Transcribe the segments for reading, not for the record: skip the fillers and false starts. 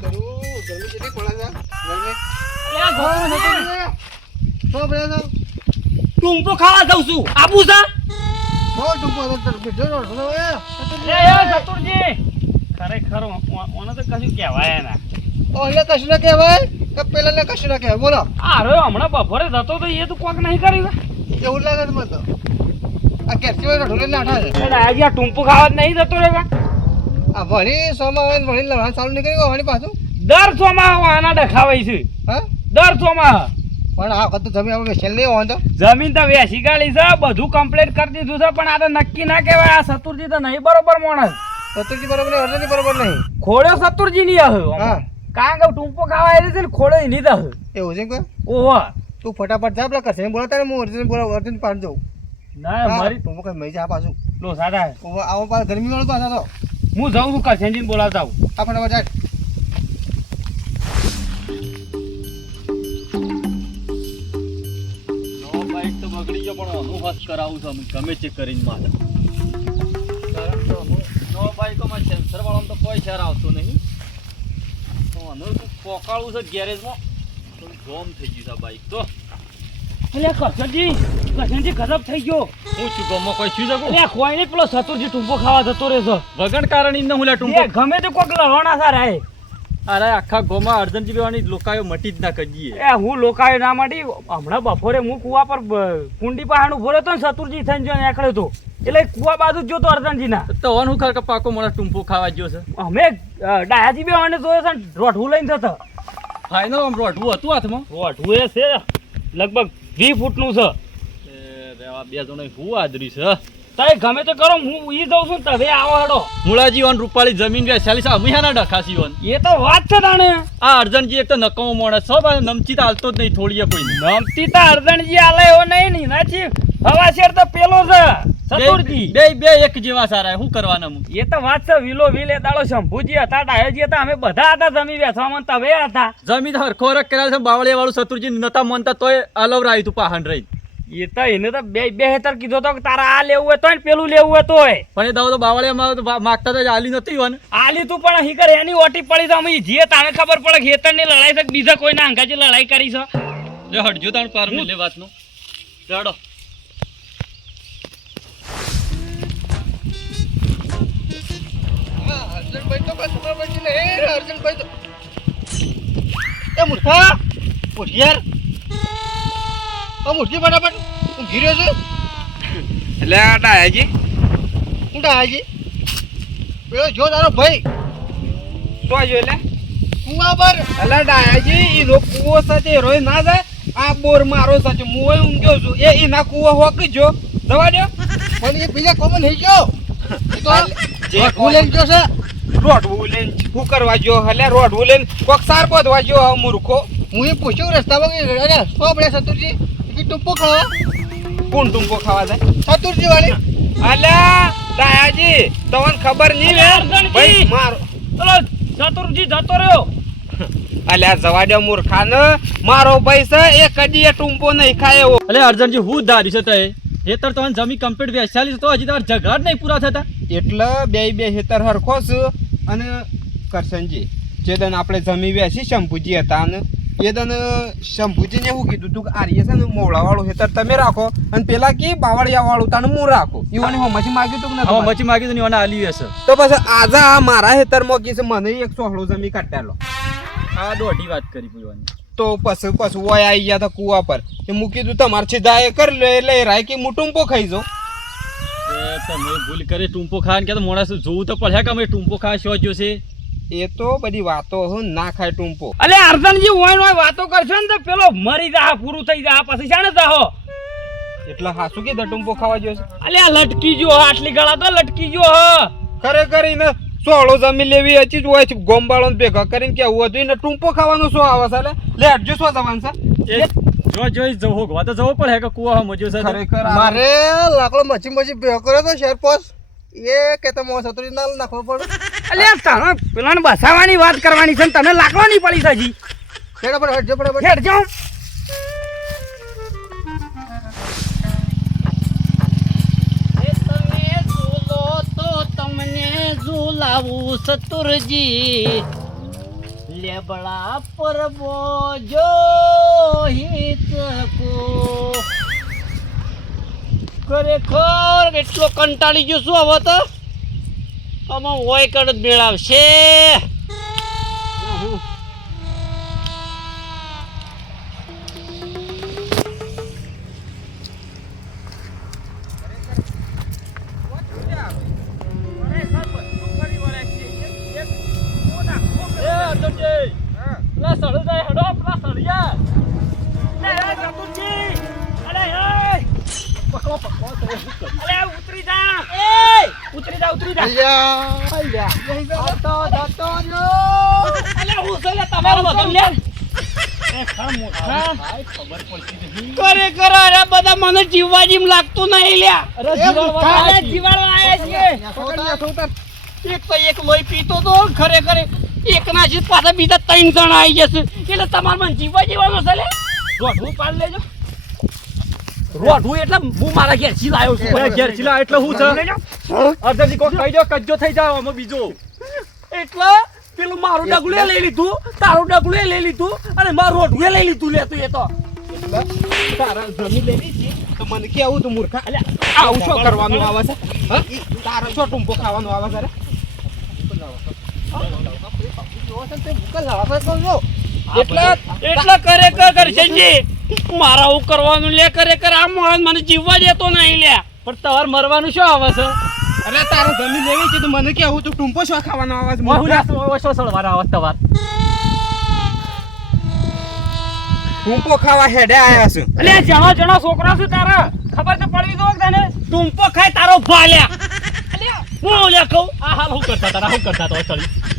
કરું ગરમી કેટલી પડે છે ગરમી અલ્યા ગોળ નથી. તો બે તો ટૂંપો ખાવા દઉં છું આબુ છે ટૂંકો બીજો રોટલો એ ચતુરજી ખરેખર ઓને તો કશું કહેવાય ના. તો અહીંયા કશું ના કહેવાય કે પેલા ને કશું ના કહેવાય બોલો અરે હમણાં બપોરે જતો તો એ તો કોક નહીં કર્યું એવું લાગે છે મને તો આ કેરસી વાળો રોટલો નાઠા છે આજે આ ટૂંપો ખાવા જ નહીં જતો રે આ વળી સોમાં આવે વળી લડવાનું ચાલુ નહીં કર્યું વળી પાછું દર સોમાં આના ડખાવાય છે હા દર સોમાં. પણ આ વખત તો જમીન આપણે વેચેલ નહીં હોવાનું તો જમીન તો વેસી ગાળી છે બધું કમ્પ્લીટ કરી દીધું છે પણ આ તો નક્કી ના કહેવાય. આ સતુરજી તો નહીં બરોબર માણસ. સતુરજી બરોબર નહીં અર્જનજી બરોબર નહીં ખોડ્યો સતુરજી ની હા કારણ કે ટૂંપો ખાવા આવી છે ને ખોડ્યો નહીં દહ. એવું છે કોઈ ઓહો તું ફટાફટ જા પેલા કરશે બોલાતા ને હું અર્જન બોલાવ અર્જન પાડ દઉં ના મારી તું કઈ મઈ જા પાછું લો સાદા આવો પાછા ગરમી વાળું પાછા તો હું જાઉં છું કરશનજીને બોલાવતા આવું. આ ફટાફટ જાય બાઈક તો બગડી ગયો પણ હું હસ કરાવું છું ગમે ચેક કરીને મારે નો બાઈકોમાં સેન્સર વાળામાં તો કોઈ શેર આવતો નહીં તો આનું તું પોકાળવું છે ગેરેજમાં તો જોમ થઈ ગયું છે બાઈક તો અલ્યા કરશનજી ગજબ થઈ ગયો. હું છું ગમો કોઈ છું શકું અલ્યા કોઈ નહીં પેલો સતુરજી ટૂંપો ખાવા જતો રહે છે. વગણ કારણ ઇન્દ હું લે એ ટૂંપો ગમે તે કોક લવાણા સારા હે. અરે આખા ગોમાં અર્જનજી બેવાની લોકાયો મટી જ ના કરીએ એ હું લોકાએ ના માટી હમણાં બપોરે હું કુવા પર કુંડી પાસે ઉભો રહ્યો તો ને સતુરજી થઈને જો નીકળ્યો તો એટલે કુવા બાજુ જ જોતો અર્જનજી ના. તો ઓન હું ખર કે પાકો મને ટૂંપો ખાવા ગયો છે અમે ડાયાજી બે જોયો છે ને રોઠવું લઈને જતો. ફાઈનલ આમ રોટવું હતું હાથમાં રોઠવું એ છે લગભગ 20 ફૂટનું છે. એ રેવા બે જણો હું આદરી છે તઈ ગમે તે કરો હું ઈ જઉં છું તમે આવો હેડો. મુળાજી ઓન રૂપાળી જમીન વેચાલી છે અમે ના ડખાસી ઓન એ તો વાત છે તાણે આ અર્જનજી એક તો નકમો માણસ છે ભાઈ નમચી તો હાલતો જ નહીં થોડીએ કોઈ નમતી તો અર્જનજી આલે એવો નહીં ની નાચી હવા શેર તો પેલો છે સતુરજી. બે એક જેવા સારા શું કરવાના હું એ તો વાત છે વિલો વિલે દાડો શંભુજી હતા ડાયોજી હતા અમે બધા હતા જમી વેચવામાં તવે હતા. જમીન હરખો હરખ કરેલ છે બાવળિયા વાળું સતુરજી નતા માનતા તોય અલવરાયું તું પાહન રહી એ તો એને તો બે હેતર કીધો તો કે તારા આ લેવું હોય તોય ને પેલું લેવું હોય તોય પણ એ દાવ તો બાવળિયામાં માગતા તો આલી નથી હોય ને આલી તું પણ હી કર એની ઓટી પડી તો અમે જે તાને ખબર પડે ખેતરની લડાઈ છે કે બીજા કોઈના અંગાજી લડાઈ કરી છે. લે હટજો તાણ પાર મિલે વાતનો ચડો અર્જનભાઈ તો બસ પછી નહીં અર્જનભાઈ તો એ મૂર્ખા હોશિયાર મૂર્તિ ફટાફટ હું ઘીર્યો છું એટલે આ ડાયાજી હું ડાયાજી પેલો જો તારો ભાઈ તો જો એટલે કુવા પર એટલે ડાયાજી ઈ નો કુવો સાચે રોય ના જાય આ બોર મારો સાચે હું ઊંઘ્યો છું એ ઈના કુવો હોકી જો દવા દો પણ એ બીજા કોમન થઈ ગયો જે હું લઈને ગયો છે રોડવું લઈને શું કરવા જો એટલે રોડવું લઈને કોક સાર પોતવા જો મૂર્ખો હું એ પૂછ્યું રસ્તામાં કે અરે શું આપણે સતુરજી કે ટૂંપો ખાવા કોણ ટૂંપો ખાવા જાય સતુરજી વાળી અલ્યા દાયાજી તમને ખબર નહીં લે ભાઈ મારો ચલો ચતુરજી જતો રહ્યો અલ્યા જવા દે મૂર્ખાને મારો ભાઈ છે એ કદી એ ટૂંપો નહીં ખાય એવો એટલે અર્જનજી હું ધારી છે તય હેતર તો જમીન કમ્પ્લીટ વેચાલી તો હજી તમારે ઝઘડા જ નહીં પૂરા થતા એટલે બે હેતર હરખો છે અને કરશનજી જે દન આપણે જમી વેચી શંભુજી હતા અને એ દન શંભુજીને એવું કીધું તું કે આર્ય છે ને મોવળા વાળું હેતર તમે રાખો અને પેલા કે બાવળિયા વાળું તાને હું રાખો ઈવાની હોમાંથી માગ્યું તું કે હવે મચી માગી તો નહીં આલી હશે તો પછી આજે આ મારા હેતરમાં કી છે મને એક સોહળો જમી કાઢેલો આ દોઢી વાત કરી પૂરવાની તો પછી ઓય આવી ગયા હતા કુવા પર એ મૂકી દઉં તમારે સીધા કરી લે એટલે રાય કે હું ટૂંપો ખાઈ જાઉં એ તમે ભૂલ કરી ટૂંપો ખાવાનું કે માણસ જોવું તો પડે કે અમે ટૂંપો ખાવા શો જોશે એ તો બધી વાતો ના ખાય ટૂંપો અલે અર્જનજી હોય વાતો કરશો ને તો પેલો મરી જા પૂરું થઈ જા પછી જાણે જાહો એટલે હાસુ કે ટૂંપો ખાવા જોશે અલે આ લટકી જો આટલી ગળા તો લટકી જો હ ખરેખર એને સોળો જમી લેવી હજી જ હોય છે ગોમબાળો ભેગા કરીને કેવું હતું એને ટૂંપો ખાવાનો શું આવે છે લે હટજો શું જવાનું છે જોઈ જવો ગવા તો જવો પડે કે કુવા મજો છે ખરેખર મારે લાકડો મચી ભેગો કર્યો તો શેર પોસ એ કે તમે સતુરી ના નાખવો પડે અલે તારે પેલાને બસાવાની વાત કરવાની છે ને તમે લાકડો નહીં પડી સાજી હેડા પર હટજો પડે હેડ જાઓ તમને ઝુલાવું સતુરજી લેબડા પર બોજો હિતકો ખરેખર એટલો કંટાળી ગયો શું હવે તો આમાં હોય કડ જ મેળાવશે ખરેખર અરે બધા મને જીવવા જેમ લાગતું નહીં લ્યા એક તો એક લોહી પીતો તો ખરેખર એકના જ પાછા બીજા 3 જણ આવી જશે એટલે તમારે મને જીવવા જેવાનો છે લે રોઢું પાડ લેજો રોઢું એટલે હું મારા ઘેર થી લાવ્યો છું ઘેર ચીલા એટલે હું છે અર્જનજી કોક કહી દો કજ્જો થઈ જાવ અમે બીજો એટલે પેલું મારું ડગલું લઈ લીધું તારું ડગલું લઈ લીધું અને મારું રોઢું લઈ લીધું લે તું એ તો તારા જમીન લઈ લીધી તો મને કેવું તું મૂર્ખા આવું શું કરવાનું આવે છે હા તારો શું ટૂંપો ખાવાનો આવે છે રે એટલે ખરેખર કરશનજી મારા હું કરવાનું લે ખરેખર આ માણસ મને જીવવા દેતો નહીં લે પણ તમારે મરવાનું શું આવે છે અરે તારે જમીન લેવી છે તો મને કેવું તું ટૂંપો શું ખાવાનો આવે છે મૂર્ખા? શું સળવાના આવે તમાર ટૂંપો ખાવા હેડે આવ્યા છું અલે જણો જણો છોકરા છું તારા ખબર તો પડવી દો તને ટૂંપો ખાય તારો ભાલ્યા હું લે કહું આ હાલ હું કરતા હતા સળી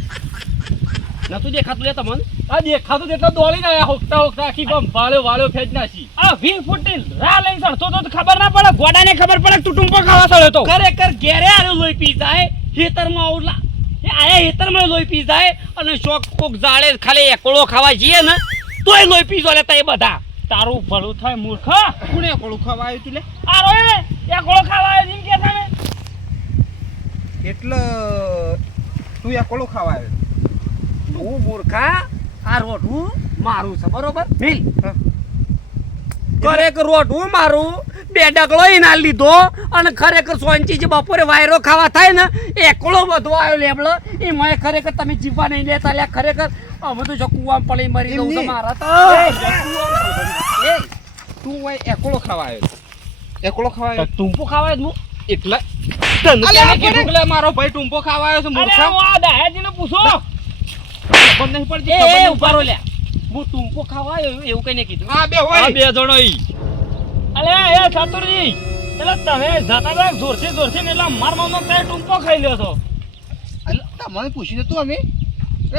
નતું દેખાતું લે તમને આ દેખાતું એટલે દોડીને આયા હોકતા આખી ગમ વાળ્યો ફેજ નાખી આ 20 ફૂટની રાહ લઈને ચડતો તો ખબર ના પડે ગોડાને ખબર પડે તું ટૂંપો ખાવા ચડ્યો તો ખરેખર ઘેરે આરે લોહી પી જાય ખેતરમાં ઓલા એ આયા ખેતરમાં લોહી પી જાય અને શોક કોક જાળે ખાલી એકલો ખાવા જઈએ ને તોય લોહી પી જાય લે બધા તારું ભલું થાય મૂર્ખા કોણે કોળું ખાવા આવ્યું તું લે આ રોય એ ગોળો ખાવા આવ્યો એમ કે તમે એટલે તું આ કોળું ખાવા આવ્યો હું મૂર્ખા આ રોઢું મારું છે બરોબર મિલ ખરેખર રોઢું મારું બે ડગલો ના લીધો અને ખરેખર સોંચી જે બપોરે વાયરો ખાવા થાય ને એકલો બધો આવ્યો લેબલો એ મને ખરેખર તમે જીવવા નહીં લેતા લે ખરેખર અમે તો જો કુવામાં પડી મરી જવું છે મારા તો તું હોય એકલો ખાવા આવ્યો એકલો ખાવા આવ્યો ટૂંપો ખાવાય હું એટલે તને અલ્યા, કેને કીધું કે લે મારો ભાઈ ટૂંપો ખાવા આવ્યો છે અરે મૂર્ખા આ દાયાજીને પૂછો ખબર નહીં પડતી ખબર એ નહીં ઉભા રહો લે હું ટૂંપો ખાવા આવ્યો એવું કઈ નહીં કીધું આ બે આ હોય બે જણો ઈ અલે એ ઠાતુરજી એટલે તમે જતા હતા જોરથી ને એટલે માર મામનો તે ટૂંપો ખાઈ લ્યો છો તમને પૂછીને તું અમે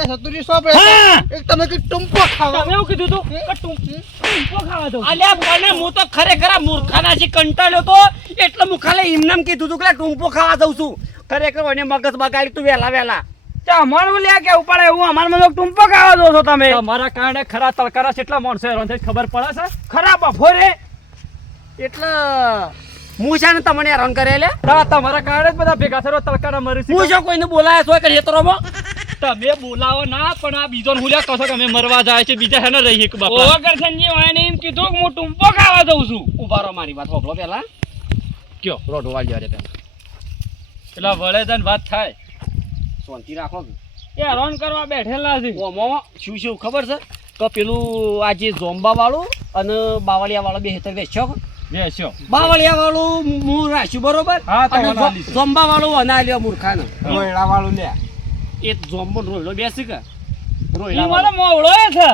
સતુરી સો હા! તમે કે ટૂંપો ખાવા તમે એવું કીધું તું કે ટૂંપો ખાવા દઉં અલ્યા મને હું તો ખરેખર આ મૂર્ખાના જે કંટાળ્યો તો એટલે હું ખાલી એમનેમ કીધું તું કે ટૂંપો ખાવા દઉં છું ખરેખર મને મગજ બગાડી તું વહેલા અમારું લે કે ઉપાડે એવું અમાર મને ટૂંપો ખાવા દો છો તમે તમારા કારણે ખરા તડકારા કેટલા માણસો હેરાન થાય ખબર પડે છે ખરા બફોરે એટલે હું છે ને તમને હેરાન કરે લે તમારા કારણે જ બધા ભેગા થયો તડકારા મરી હું જો કોઈને બોલાયા છો કે ખેતરોમાં તમે બોલાવો ના પણ આ બીજો હુલ્યા કહો છો કે અમે મરવા જાય છે બીજા હેને રહીએ કે બાપા ઓવા કરશનજી વાયને એમ કીધું કે હું ટૂંપો ખાવા દઉં છું ઉભા રહો મારી વાત હોભળો પહેલા કયો રોડ વાળી જાય પહેલા પેલા વળે જઈને વાત થાય શાંતિ રાખો એ હેરાન કરવા બેઠેલા છે ઓમાં શું ખબર છે તો પેલું આ જે ઝોમ્બા વાળું અને બાવળિયા વાળો બે હેતર વેચ્યો બેસ્યો બાવળિયા વાળું હું રાખ્યું બરોબર હા, તો અને અનાલી છે. ઝોમ્બા વાળું અનાલ્યો મૂર્ખાને રોયડા વાળું લે એ ઝોમ્બો રોયલો બેસી કે ઈ રોયલા મને મોવળો છે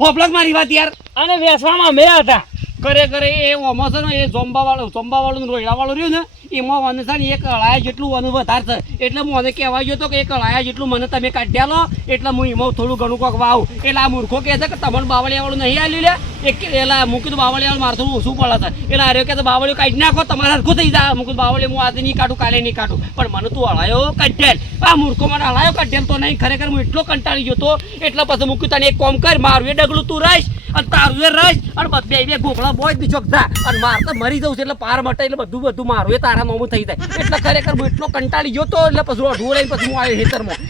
હોભળક મારી વાત યાર અને વેસવામાં મેં હતા ખરેખર એ ઓમાં છે ને એ ઝોમ્બા વાળું ને રોયલા વાળું રહ્યું ને એમાં મને છે ને એક અળાયા જેટલું મને વધારે છે એટલે હું મને કહેવા ગયો હતો કે એક અળાયા જેટલું મને તમે કાઢ્યા લો એટલે હું એમાં થોડું ઘણું કોક વાવ એટલે આ મૂર્ખો કહે છે કે તમને બાવળિયા વાળું નહીં આલ્યું લે એક એટલે મૂકી દઉં બાવળિયા વાળું મારે થોડું ઓછું પડે છે એટલે આર્યો કે બાવળિયું કાઢી નાખો તમારે હરખું થઈ જાય મૂકું બાવળિયું હું આજે નહીં કાઢું કાલે નહીં કાઢું પણ મને તું હળાયો કાઢેલ આ મૂર્ખો મને હળાયો કાઢેલ તો નહીં ખરેખર હું એટલો કંટાળી ગયો તો એટલે પછી મૂક્યું તને એક કોમ કર મારું એ ડગલું તું રહીશ અને તારું એ રસ અને બે બે ગોખલા બોય જ ચોક જા અને માર તો મરી જવું છે એટલે પાર મટે એટલે બધું મારું એ તારા મોમું થઈ જાય એટલે ખરેખર હું એટલો કંટાળી ગયો તો એટલે પછી રોઢું લઈને પછી હું આવ્યો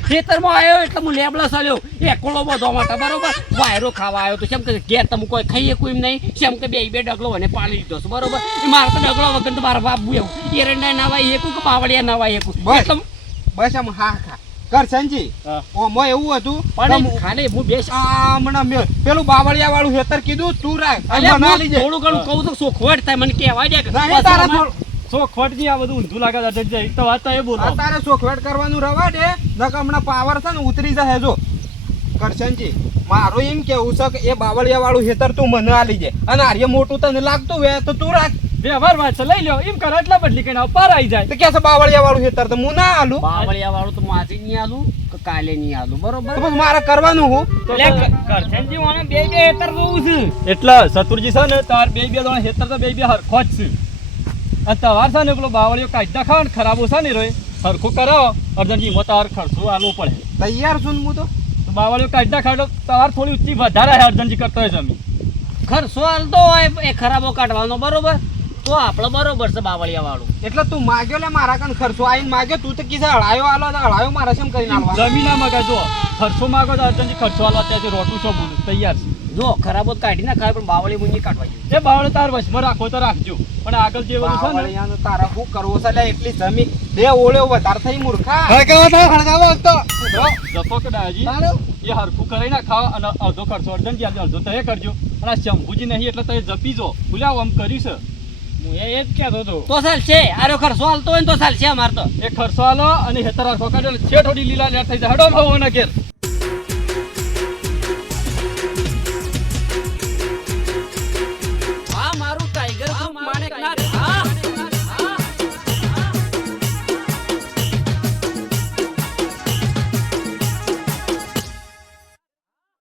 ખેતરમાં આવ્યો એટલે હું લેબલા સળ્યો એકોળો બધો માટે બરોબર વાયરો ખાવા આવ્યો તો કેમ કે ઘેર તમે કોઈ ખાઈએ કોઈ એમ નહીં કેમ કે બે ડગલો અને પાણી લીધો છે બરોબર એ મારે તો ડગલો વગર તો મારા બાપુ એવું એરંડા નવાય એકું કે પાવડિયા નવાય એકું બસ બસ આમ હા ખા કરશનજી હા. ઓમાં એવું હતું પણ ખાને હું બેસ હમણાં મેં પેલું બાવળિયા વાળું હેતર કીધું તું રાખ અલ્યા, મને ના હું લીજે. થોડું ઘણું કહું તો સોખવટ થાય મને કહેવાય દે કે નહીં, તારા થોડું- સો ખોટજી આ બધું ઊંધું લાગે છે અર્જનજી. એક તો વાત તો એ બોલો આ તારે સોખવેટ કરવાનું રવા દે નકર હમણાં પાવર છે ને ઉતરી જશે જો કરશનજી મારું એમ કેવું છે કે એ બાવળિયા વાળું હેતર તું મને આલી દે અને આર્ય મોટું તને લાગતું હોય તો તું રાખ વ્યવહાર વાત છે લઈ લ્યો એમ કરો એટલા બદલી કઈ પાર આવી જાય તો કે છે બાવળિયા વાળું હેતર તો હું ના આલું બાવળિયા વાળું તો હું આજે નહીં આલું કે કાલે નહીં આલું બરોબર તો પછી મારે કરવાનું હું એટલે કરશનજી મને બે બે હેતર જોવું છે એટલે શત્રુજી છે ને તાર બે બે જણા હેતર તો બે બે હરખો જ છે અને તવાર છે ને પેલો બાવળીઓ કાઢતા ખાવ ને ખરાબો છે ને રોય હરખું કરાવો અર્જનજી મો તાર ખર્ચો આલવો પડે તૈયાર છું ને હું તો તો બાવળીઓ કાઢતા ખાડો તવાર થોડી ઊંચી વધારે છે અર્જનજી કરતો હોય જમીન ખર્ચો હાલતો હોય એ ખરાબો કાઢવાનો બરોબર તો આપણે બરોબર છે બાવળિયા વાળું એટલે તું માગ્યો લે મારા કન ખર્ચો આઈને માગ્યો તું તો કીધા હળાયો આલો તો હળાયો મારા શેમ કરીને આલવા જમીન ના મગા જો ખર્ચો માગો તો અર્જનજી ખર્ચો આલવા ત્યાંથી રોટું છો બોલું તૈયાર છે જો ખરાબો તો કાઢી ના ખાય પણ બાવળી મુંજી કાઢવા જોઈએ એ બાવળે તાર વશમાં રાખો તો રાખજો પણ આગળ જે બધું છે ને બાવળિયાનો તારા શું કરવો છે લે એટલી જમીન બે ઓળ્યો વધારે થઈ મૂર્ખા જપો કે ડાયાજી એ હરખું કરી ના ખાવા અને અડધો ખર્ચો અર્જનજી આજે અડધો તય કરજો અને આ શંભુજી નહીં એટલે તમે જપી જો ભૂલ્યા આમ કરી છે હું એ જ કહેતો હતો તો ચાલશે આરો ખર્ચો હાલતો હોય ને તો ચાલશે અમારે તો એ ખર્ચો આલો અને હેતર હરખો કાઢ્યો એટલે છે થોડી લીલા લેટ થઈ જાય હડો ભાવ ના ઘેર